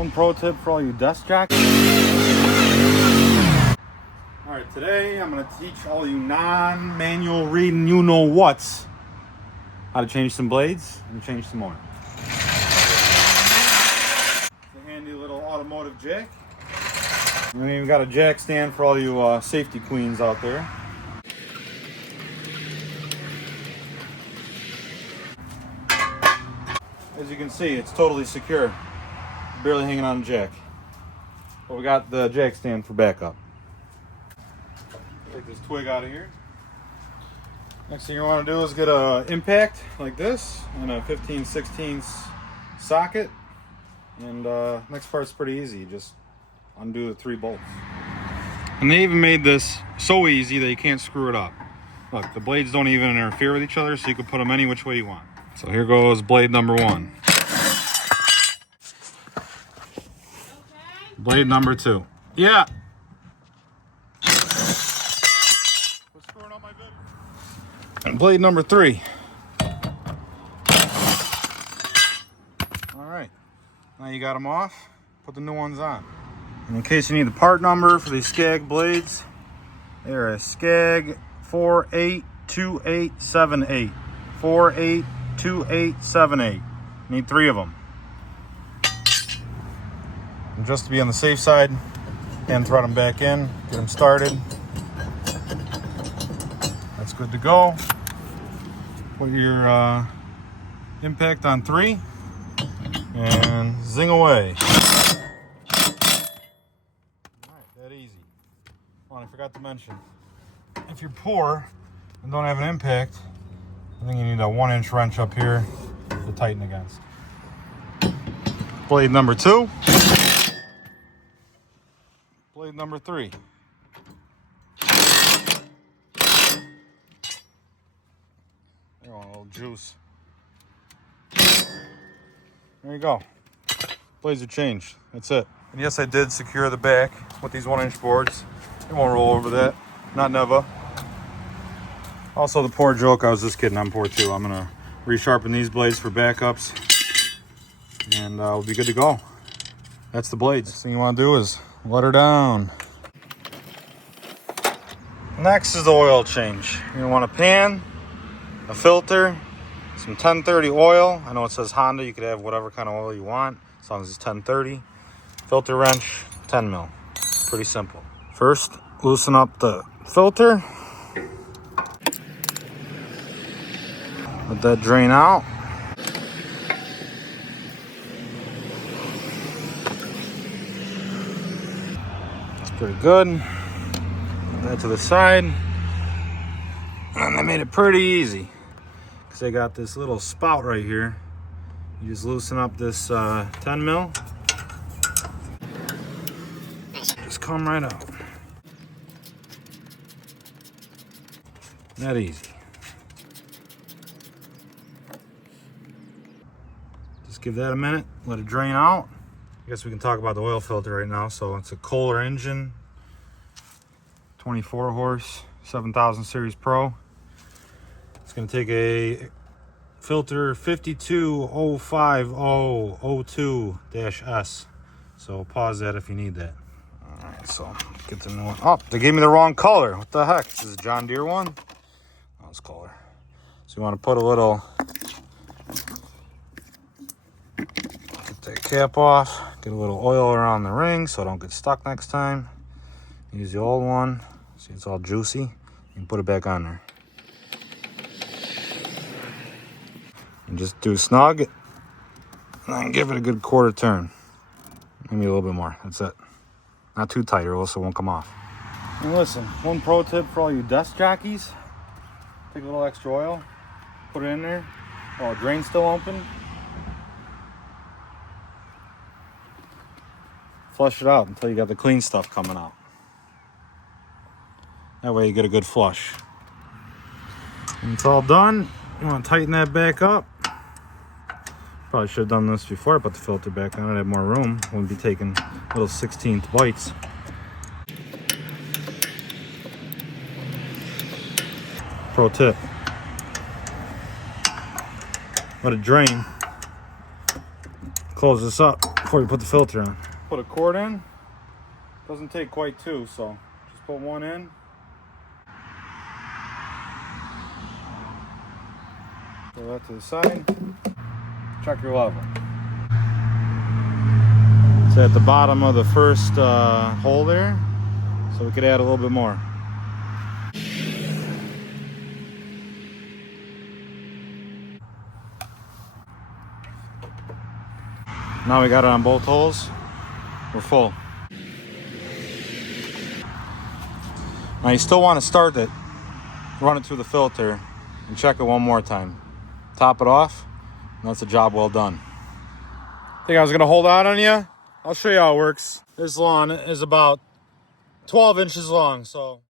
One pro tip for all you desk jockeys. Alright, today I'm going to teach all you non-manual reading you-know-whats how to change some blades and change some oil. It's a handy little automotive jack. And then you've got a jack stand for all you safety queens out there. As you can see, it's totally secure. Barely hanging on the jack. But we got the jack stand for backup. Take this twig out of here. Next thing you want to do is get an impact like this and a 15/16 socket. And next part's pretty easy. Just undo the 3 bolts. And they even made this so easy that you can't screw it up. Look, the blades don't even interfere with each other, so you can put them any which way you want. So here goes blade number 1. Blade number 2. Yeah. And blade number 3. All right. Now you got them off. Put the new ones on. And in case you need the part number for these Scag blades, they're a Scag 482878. 482878. Need 3 of them. And just to be on the safe side, hand thread them back in, get them started. That's good to go. Put your impact on 3 and zing away. Alright, that easy. Oh, and I forgot to mention, if you're poor and don't have an impact, I think you need a 1-inch wrench up here to tighten against. Blade number 2. Blade number 3. There, want a little juice. There you go. Blades are changed. That's it. And yes, I did secure the back with these 1-inch boards. It won't roll over that. Not never. Also, the poor joke, I was just kidding, I'm poor too. I'm gonna resharpen these blades for backups and we'll be good to go. That's the blades. Next thing you wanna do is let her down. Next is the oil change. You're gonna want a pan, a filter, some 1030 oil. I know it says Honda, you could have whatever kind of oil you want, as long as it's 1030. Filter wrench, 10 mil. Pretty simple. First, loosen up the filter. Let that drain out. That's pretty good. Put that to the side. And they made it pretty easy, because they got this little spout right here. You just loosen up this 10 mil. Just come right out. That easy. Just give that a minute, let it drain out. I guess we can talk about the oil filter right now. So it's a Kohler engine, 24 horse, 7000 series Pro. It's going to take a filter 5205002-S. So pause that if you need that. All right, so get the new one. Oh, they gave me the wrong color. What the heck? This is a John Deere one? Oh, it's color. So you want to put a little, get that cap off, get a little oil around the ring so it don't get stuck next time. Use the old one. See, it's all juicy. You can put it back on there. And just do snug, and then give it a good quarter turn. Maybe a little bit more. That's it. Not too tight or else it won't come off. And listen, one pro tip for all you desk jockeys. Take a little extra oil, put it in there while the drain's still open. Flush it out until you got the clean stuff coming out. That way you get a good flush. When it's all done, you want to tighten that back up. Probably should have done this before I put the filter back on. I'd have more room. Wouldn't be taking little 16th bites. Pro tip. Let it drain. Close this up. before you put the filter on. Put a cord in. Doesn't take quite two, so just put one in. Throw that to the side. Check your level. It's at the bottom of the first hole there, so we could add a little bit more. Now we got it on both holes. We're full. Now you still want to start it, run it through the filter, and check it one more time. Top it off, and that's a job well done. Think I was gonna hold out on you? I'll show you how it works. This lawn is about 12 inches long, so